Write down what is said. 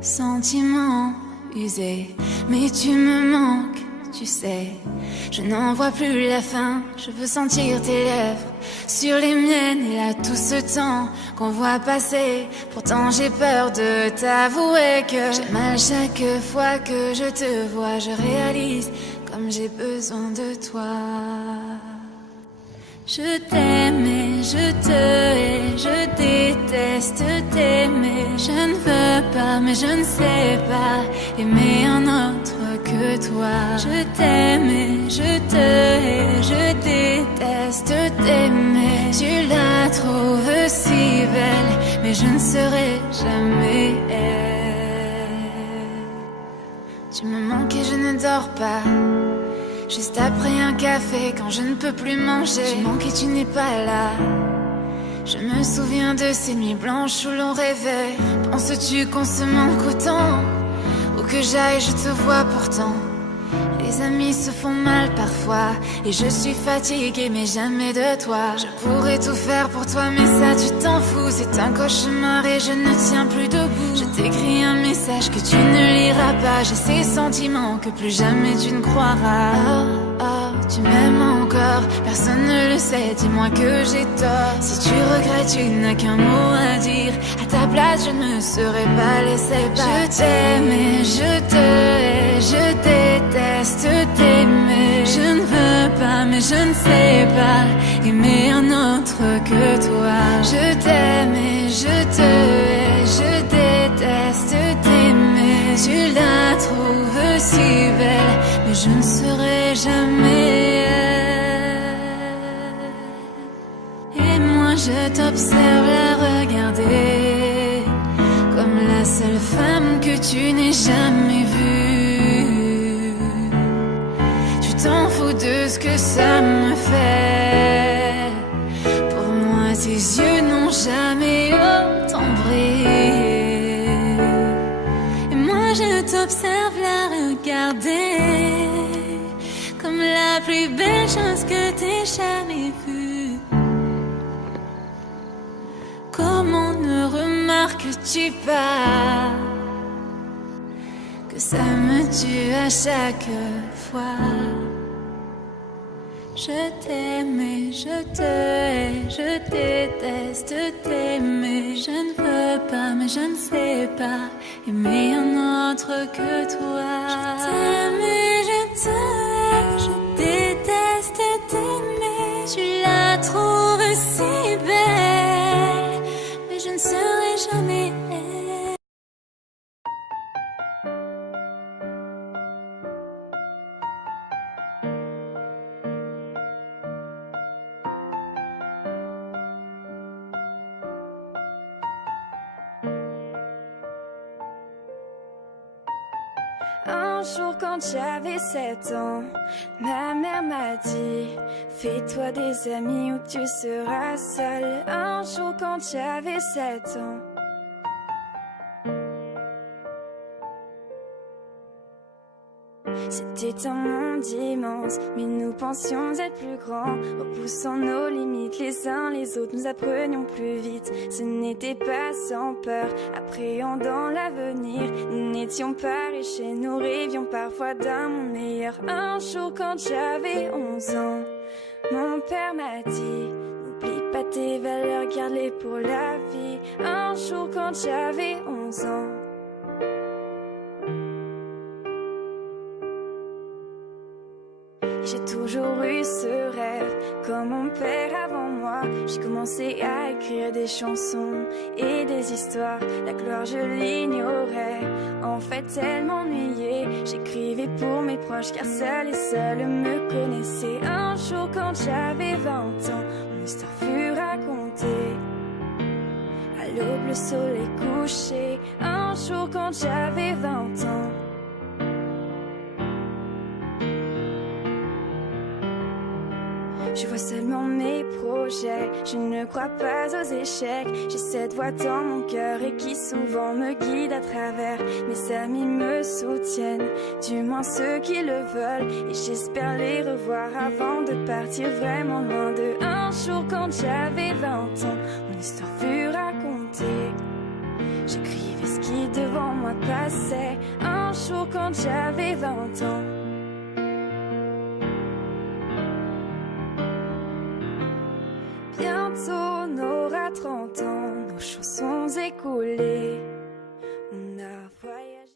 Sentiment usé, mais tu me manques, tu sais. Je n'en vois plus la fin, je veux sentir tes lèvres sur les miennes. Et là tout ce temps qu'on voit passer, pourtant j'ai peur de t'avouer que j'ai mal chaque fois que je te vois. Je réalise comme j'ai besoin de toi. Je t'aime et je te hais, je déteste t'aimer. Je ne veux pas, mais je ne sais pas aimer un autre que toi. Je t'aime et je te hais, je déteste t'aimer. Tu la trouves si belle, mais je ne serai jamais elle. Tu me manques et je ne dors pas. Juste après un café, quand je ne peux plus manger, je manque et tu n'es pas là. Je me souviens de ces nuits blanches où l'on rêvait. Penses-tu qu'on se manque autant? Où que j'aille, je te vois pourtant. Les amis se font mal parfois, et je suis fatiguée mais jamais de toi. Je pourrais tout faire pour toi mais ça tu t'en fous. C'est un cauchemar et je ne tiens plus debout. Je t'écris un message que tu ne liras pas. J'ai ces sentiments que plus jamais tu ne croiras. Oh, oh, tu m'aimes encore, personne ne le sait, dis-moi que j'ai tort. Si tu regrettes, tu n'as qu'un mot à dire. À ta place, je ne serais pas laissé partir. Je t'aime et je te hais, je déteste t'aimer. Je ne veux pas, mais je ne sais pas aimer un autre que toi. Je t'aime et je te hais, je déteste t'aimer. Tu la trouves si belle, mais je ne serai jamais elle. Et moi je t'observe la regarder comme la seule femme que tu n'aies jamais vue. Tu t'en fous de ce que ça me fait. Pour moi tes yeux n'ont jamais autant brillé. Et moi je t'observe la regarder comme la plus belle chose que t'aies jamais vue. Comment ne remarques-tu pas que ça me tue à chaque fois? Je t'aime et je te hais, je déteste t'aimer. Je ne veux pas, mais je ne sais pas aimer un autre que toi. Je t'aime et je te hais, je déteste t'aimer. Tu la trouves si belle, mais je ne serai jamais elle. Un jour quand j'avais 7 ans, ma mère m'a dit: fais-toi des amis ou tu seras seule. Un jour quand j'avais 7 ans, c'était un monde immense, mais nous pensions être plus grands. Repoussant nos limites les uns les autres, nous apprenions plus vite. Ce n'était pas sans peur, appréhendant l'avenir. Nous n'étions pas riches et nous rêvions parfois d'un monde meilleur. Un jour quand j'avais 11 ans, mon père m'a dit: n'oublie pas tes valeurs, garde-les pour la vie. Un jour quand j'avais 11 ans, j'ai toujours eu ce rêve, comme mon père avant moi. J'ai commencé à écrire des chansons et des histoires. La gloire je l'ignorais, en fait elle m'ennuyait. J'écrivais pour mes proches car seuls et seuls me connaissaient. Un jour quand j'avais 20 ans, mon histoire fut racontée. À l'aube le soleil couché. Un jour quand j'avais 20 ans, je vois seulement mes projets, je ne crois pas aux échecs. J'ai cette voix dans mon cœur et qui souvent me guide à travers. Mes amis me soutiennent, du moins ceux qui le veulent. Et j'espère les revoir avant de partir vraiment loin d'eux. Un jour quand j'avais 20 ans, mon histoire fut racontée. J'écrivais ce qui devant moi mois passaient un jour quand j'avais 20 ans. Bientôt on aura 30 ans, nos chansons écoulées.